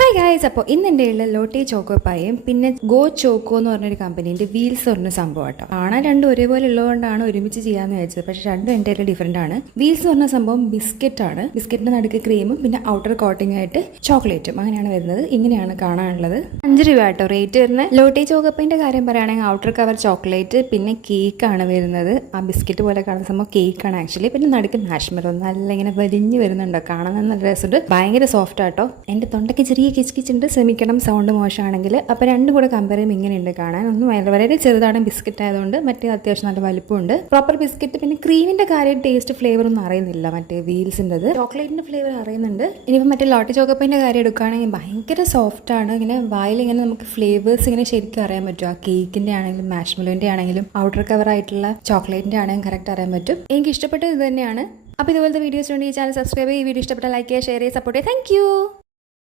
Hi guys, അപ്പോൾ ഇന്ന് എൻ്റെ ഉള്ള ലോട്ടെ ചോക്കോപ്പായും പിന്നെ ഗോ ചോക്കോ എന്ന് പറഞ്ഞൊരു കമ്പനീൻ്റെ വീൽസ് പറഞ്ഞ സംഭവം കേട്ടോ. കാണാൻ രണ്ടും ഒരേപോലെ ഉള്ളതുകൊണ്ടാണ് ഒരുമിച്ച് ചെയ്യാമെന്ന് വെച്ചത്. പക്ഷേ രണ്ടും എൻ്റെ ഉള്ള ഡിഫറെൻ്റ് ആണ്. വീൽസ് പറഞ്ഞ സംഭവം ബിസ്ക്കറ്റ് ആണ്. ബിസ്ക്കറ്റിൻ്റെ നടുക്ക് ക്രീമും പിന്നെ ഔട്ടർ കോട്ടിംഗ് ആയിട്ട് ചോക്ലേറ്റും അങ്ങനെയാണ് വരുന്നത്. ഇങ്ങനെയാണ് കാണാനുള്ളത്. 5 രൂപ കേട്ടോ റേറ്റ് വരുന്നത്. ലോട്ടെ ചോക്കോപ്പിൻ്റെ കാര്യം പറയുകയാണെങ്കിൽ ഔട്ടർ കവർ ചോക്ലേറ്റ് പിന്നെ കേക്കാണ് വരുന്നത്. ആ ബിസ്ക്കറ്റ് പോലെ കാണുന്ന സംഭവം കേക്കാണ് ആക്ച്വലി. പിന്നെ നടുക്ക് മാഷ്മെല്ലോ നല്ല ഇങ്ങനെ വലിഞ്ഞ് വരുന്നുണ്ടോ, കാണാൻ നല്ല രസമുണ്ട്. ഭയങ്കര സോഫ്റ്റ് ആട്ടോ. എൻ്റെ തൊണ്ടയ്ക്ക് ചെറിയ കിച്ച് ശ്രമിക്കണം സൗണ്ട് മോശമാണെങ്കിൽ. അപ്പോൾ രണ്ടും കൂടെ കമ്പയർ ചെയ്യുമ്പോൾ ഇങ്ങനെയുണ്ട് കാണാൻ. ഒന്നും വളരെ ചെറുതാണ് ബിസ്ക്കറ്റ് ആയതുകൊണ്ട്. മറ്റേ അത്യാവശ്യം നല്ല വലിപ്പമുണ്ട്. Proper biscuit. പിന്നെ ക്രീമിൻ്റെ കാര്യം ടേസ്റ്റ് ഫ്ലേവർ ഒന്നും അറിയുന്നില്ല. മറ്റേ വീൽസിൻ്റെത് ചോക്ലേറ്റിൻ്റെ ഫ്ലേവർ അറിയുന്നുണ്ട്. ഇനിയിപ്പോൾ മറ്റേ ലോട്ടെ ചോക്കോപ്പിൻ്റെ കാര്യം എടുക്കുകയാണെങ്കിൽ ഭയങ്കര സോഫ്റ്റ് ആണ്. ഇങ്ങനെ വായിൽ ഇങ്ങനെ നമുക്ക് ഫ്ലേവേഴ്സ് ഇങ്ങനെ ശരിക്കും അറിയാൻ പറ്റും. ആ കേക്കിൻ്റെ ആണെങ്കിലും മാഷ്മെലോൻ്റെ ആണെങ്കിലും ഔട്ടർ കവർ ആയിട്ടുള്ള ചോക്ലേറ്റിൻ്റെ ആണെങ്കിലും കറക്റ്റ് അറിയാൻ പറ്റും. എനിക്ക് ഇഷ്ടപ്പെട്ടത് ഇത് തന്നെയാണ്. അപ്പോൾ ഇതുപോലത്തെ വീഡിയോസ് വേണ്ടി ഈ ചാനൽ സബ്സ്ക്രൈബ് ചെയ്യുക. ഈ വീഡിയോ ഇഷ്ടപ്പെട്ടാൽ ലൈക്ക് ചെയ്യുക, ഷെയർ ചെയ്യുക, സപ്പോർട്ട് ചെയ്യുക. താങ്ക്